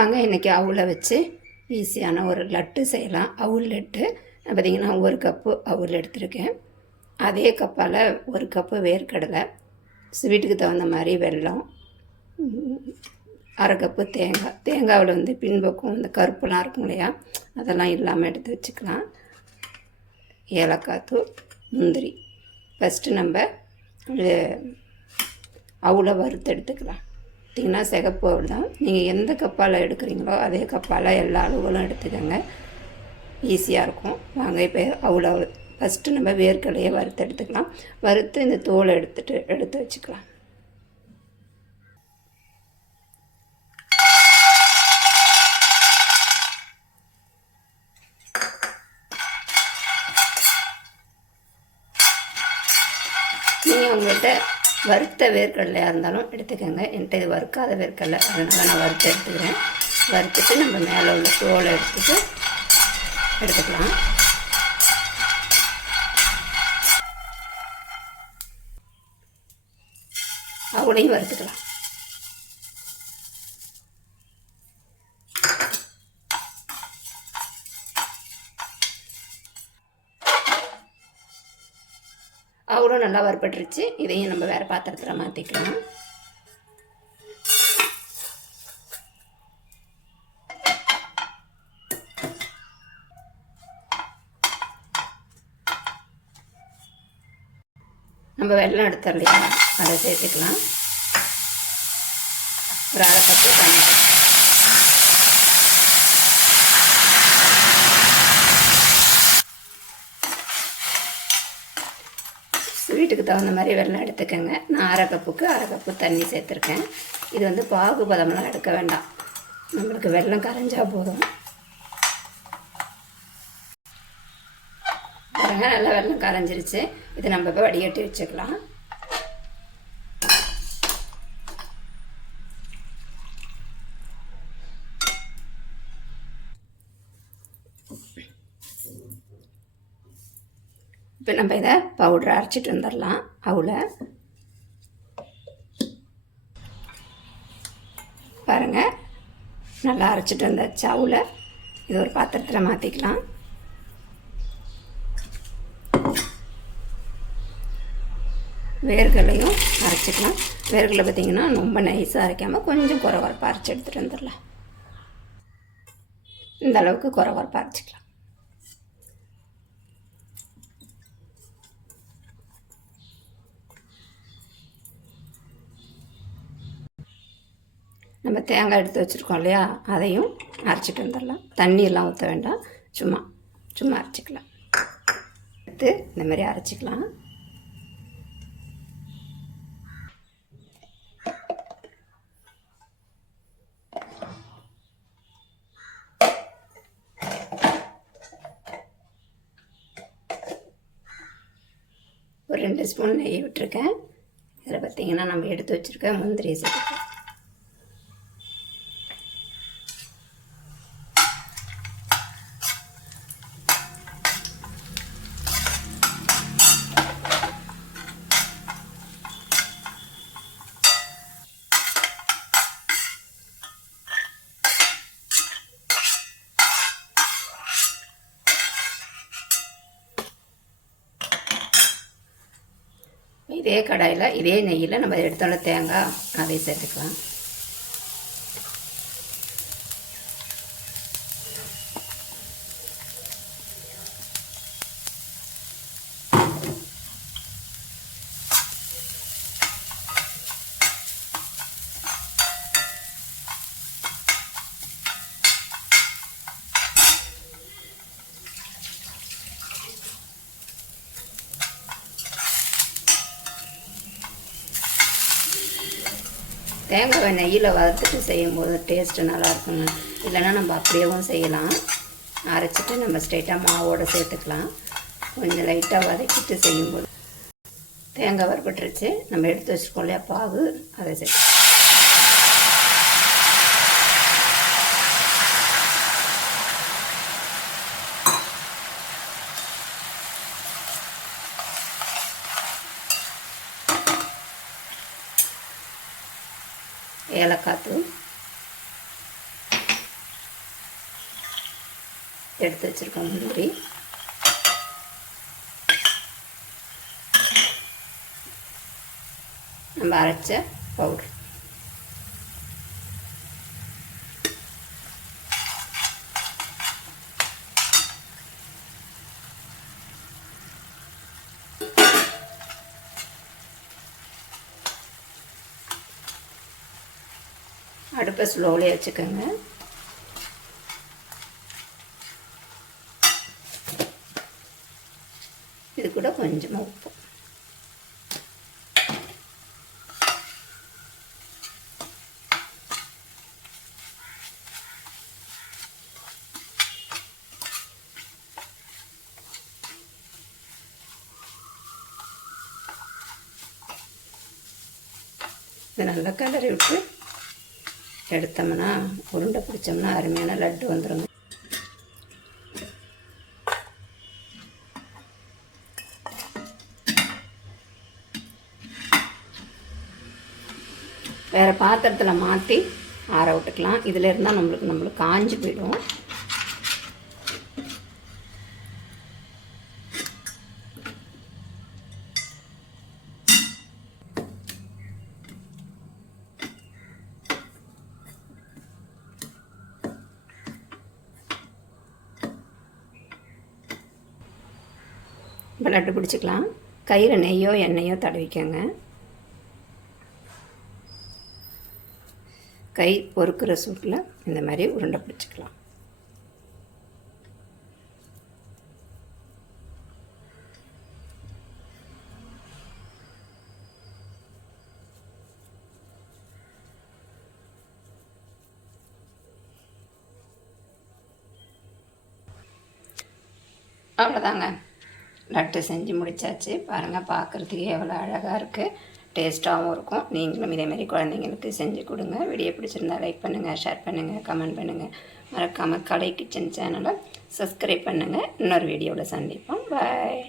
வாங்க இன்றைக்கி அவுளை வச்சு ஈஸியான ஒரு லட்டு செய்யலாம். அவுள் லட்டு பார்த்திங்கன்னா 1 கப்பு அவுள் எடுத்துருக்கேன். அதே கப்பால் 1 கப்பு வேர்க்கடலை, ஸ்வீட்டுக்கு தகுந்த மாதிரி வெல்லம், 1/2 கப்பு தேங்காவில் வந்து பின்பக்கம் இந்த கருப்புலாம் இருக்கும் இல்லையா, அதெல்லாம் இல்லாமல் எடுத்து வச்சுக்கலாம். ஏலக்காய் தூள், முந்திரி. ஃபஸ்ட்டு நம்ம அவுளை வறுத்து எடுத்துக்கலாம். பார்த்திங்கன்னா சிகப்பு அவுள் தான். நீங்கள் எந்த கப்பால் எடுக்கிறீங்களோ அதே கப்பால் எல்லா அளவுகளும் எடுத்துக்கோங்க, ஈஸியாக இருக்கும். வாங்க இப்போ அவுளை ஃபஸ்ட்டு நம்ம வேர்க்கடலையை வறுத்து எடுத்துக்கலாம். வறுத்து இந்த தோலை எடுத்து வச்சுக்கலாம். நீங்கள் உங்கள்கிட்ட வறுத்த வேர்க்கடலையாக இருந்தாலும் எடுத்துக்கோங்க. என்கிட்ட இது வறுக்காத வேர்க்கடலை, அதனால் நான் வறுத்து எடுத்துக்கிறேன். வறுத்துட்டு நம்ம மேலே உள்ள தோலை எடுத்துக்கலாம். அவளையும் வறுத்துக்கலாம். அவளும் நல்லா வறுபட்டுருச்சு. இதையும் நம்ம வேறு பாத்திரத்தில் மாற்றிக்கலாம். நம்ம வெல்லம் எடுத்தோம் இல்லையா, அதை சேர்த்துக்கலாம். ஒரு 1/2 கப்பு தண்ணி. ஸ்வீட்டுக்கு தகுந்த மாதிரி வெல்லம் எடுத்துக்கோங்க. நான் 1/2 கப்புக்கு 1/2 கப்பு தண்ணி சேர்த்துருக்கேன். இது வந்து பாகுபதம்லாம் எடுக்க வேண்டாம், நம்மளுக்கு வெல்லம் கரைஞ்சா போதும். நல்லா வெல்லம் கரைஞ்சிருச்சு. இது நம்ம இப்போ வடிகட்டி வச்சுக்கலாம். இப்போ நம்ம இதை பவுடரை அரைச்சிட்டு வந்துடலாம். அவுளை பாருங்கள், நல்லா அரைச்சிட்டு வந்தாச்சு. அவுளை இது ஒரு பாத்திரத்தில் மாற்றிக்கலாம். வேர்களையும் அரைச்சிக்கலாம். வேர்களை பார்த்திங்கன்னா ரொம்ப நைஸாக அரைக்காமல் கொஞ்சம் குறவரப்பாக அரைச்சி எடுத்துகிட்டு வந்துடலாம். இந்த அளவுக்கு குறவரப்பாக அரைச்சிக்கலாம். நம்ம தேங்காய் எடுத்து வச்சுருக்கோம் இல்லையா, அதையும் அரைச்சிட்டு வந்துடலாம். தண்ணியெல்லாம் ஊற்ற வேண்டாம், சும்மா அரைச்சிக்கலாம். எடுத்து இந்த மாதிரி அரைச்சிக்கலாம். ஒரு 2 ஸ்பூன் நெய் விட்டுருக்கேன். இதில் பார்த்திங்கன்னா நம்ம எடுத்து வச்சுருக்க முந்திரி சேர்த்துக்கேன். இதே கடாயில் இதே நெய்யில் நம்ம எடுத்தோட தேங்காய் அதை சேர்த்துக்கலாம். தேங்காய் நெய்யில் வறுத்துட்டு செய்யும்போது டேஸ்ட்டு நல்லாயிருக்குங்க. இல்லைன்னா நம்ம அப்படியேவும் செய்யலாம். அரைச்சிட்டு நம்ம ஸ்ட்ரைட்டாக மாவோடு சேர்த்துக்கலாம். கொஞ்சம் லைட்டாக வதக்கிட்டு செய்யும்போது தேங்காய் வறுபட்டுருச்சு. நம்ம எடுத்து வச்சுருக்கோம் இல்லையா பாகு, அதை சேர்த்து ஏலக்காய் தூள், எடுத்து வச்சுருக்கோம் முந்திரி. நம்ம அரைச்ச பவுடர். அடுப்பை ஸ்லோவிலே வச்சுக்கோங்க. இது கூட கொஞ்சமாக உப்பு. இது நல்லா கிளறி விட்டு எடுத்தோம்னா உருண்டை பிடிச்சோம்னா அருமையான லட்டு வந்துடுங்க. வேறு பாத்திரத்தில் மாற்றி ஆற விட்டுக்கலாம். இதில் இருந்தால் நம்மளுக்கு காஞ்சி போயிடும். இப்போ லட்டு பிடிச்சிக்கலாம். கையில் நெய்யோ எண்ணெயோ தடவிக்கங்க. கை பொறுக்கிற சூட்டில் இந்த மாதிரி உருண்டை பிடிச்சிக்கலாம். அவ்வளோதாங்க, லட்டு செஞ்சு முடித்தாச்சு. பாருங்கள், பார்க்குறதுக்கு எவ்வளோ அழகாக இருக்குது, டேஸ்ட்டாகவும் இருக்கும். நீங்களும் இதேமாரி குழந்தைங்களுக்கு செஞ்சு கொடுங்க. வீடியோ பிடிச்சிருந்தா லைக் பண்ணுங்கள், ஷேர் பண்ணுங்கள், கமெண்ட் பண்ணுங்கள். மறக்காமல் கலை கிச்சன் சேனலை சப்ஸ்கிரைப் பண்ணுங்கள். இன்னொரு வீடியோவில் சந்திப்போம். பாய்.